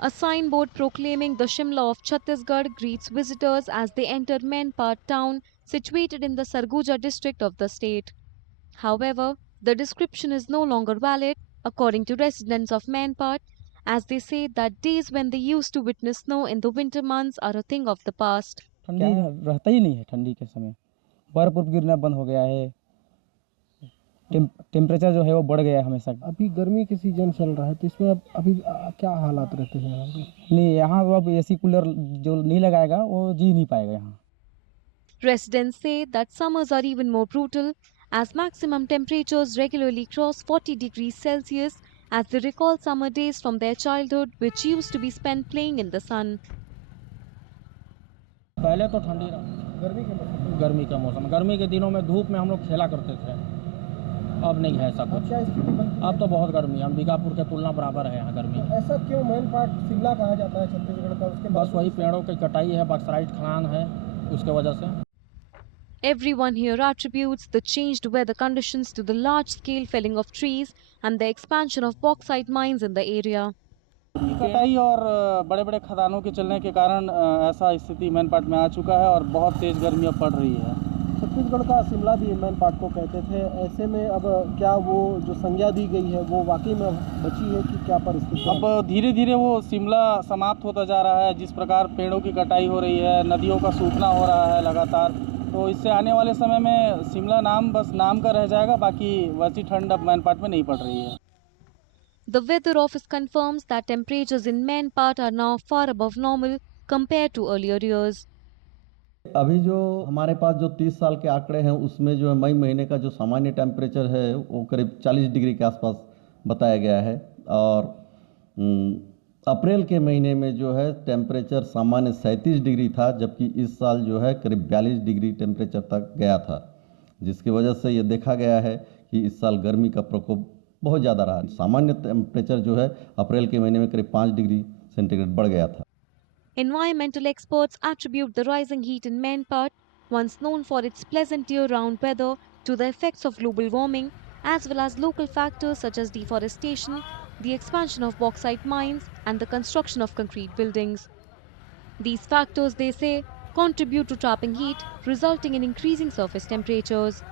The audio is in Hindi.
A signboard proclaiming the Shimla of Chhattisgarh greets visitors as they enter Menpar town, situated in the Sarguja district of the state. However, the description is no longer valid, according to residents of Menpar, as they say that days when they used to witness snow in the winter months are a thing of the past. ठंडी रहता ही नहीं है। ठंडी के समय बर्फ उर्फ गिरना बंद हो गया है। टेम्परेचर जो है वो बढ़ गया है हमेशा। अभी गर्मी के सीजन चल रहा है तो इसमें अभी क्या हालात रहते हैं यहाँ पे? नहीं, यहाँ तो अब एसी कूलर जो नहीं लगाएगा वो जी नहीं पाएगा यहाँ। Residents say that summers are even more brutal as maximum temperatures regularly cross 40 degrees Celsius as they recall summer days from their childhood which used to be spent playing in the sun. पहले तो ठंडी गर्मी का मौसम, गर्मी के दिनों में धूप में हम लोग खेला करते थे। अब नहीं है ऐसा कुछ। अब तो बहुत गर्मी है, अंबिकापुर के तुलना बराबर है यहाँ गर्मी। ऐसा क्यों? मेन पार्ट शिमला कहा जाता है छत्तीसगढ़ का, उसके बस वही पेड़ों की कटाई है, बक्सराइट खदान है, उसके वजह से। Everyone here attributes the changed weather conditions to the large-scale felling of trees and the expansion of bauxite mines in the area. कटाई और बड़े बड़े खदानों के चलने के कारण ऐसा स्थिति मैन पार्ट में आ चुका है और बहुत तेज़ गर्मी अब पड़ रही है। छत्तीसगढ़ का शिमला भी मेन पार्ट को कहते थे, ऐसे में अब क्या वो जो संज्ञा दी गई है वो वाकई में बची है कि क्या परिस्थिति? अब धीरे धीरे वो शिमला समाप्त होता जा रहा है। जिस प्रकार पेड़ों की कटाई हो रही है, नदियों का सूखना हो रहा है लगातार, तो इससे आने वाले समय में शिमला नाम बस नाम का रह जाएगा, बाकी वैसी ठंड अब मैन पार्ट में नहीं पड़ रही है। The weather office confirms that temperatures in Menpart are now far above normal compared to earlier years. अभी जो हमारे पास जो 30 साल के आंकड़े हैं उसमें जो है मई महीने का जो सामान्य टेम्परेचर है वो करीब 40 डिग्री के आसपास बताया गया है और अप्रैल के महीने में जो है टेम्परेचर सामान्य 37 डिग्री था, जबकि इस साल जो है करीब 42 डिग्री टेम्परेचर तक गया था, जिसकी वजह से ये देखा गया है कि इस साल गर्मी का प्रकोप बहुत ज़्यादा रहा। सामान्य टेम्परेचर जो है अप्रैल के महीने में करीब 5 डिग्री सेंटीग्रेड बढ़ गया था। Environmental experts attribute the rising heat in Menpart, once known for its pleasant year-round weather, to the effects of global warming, as well as local factors such as deforestation, the expansion of bauxite mines, and the construction of concrete buildings. These factors, they say, contribute to trapping heat, resulting in increasing surface temperatures.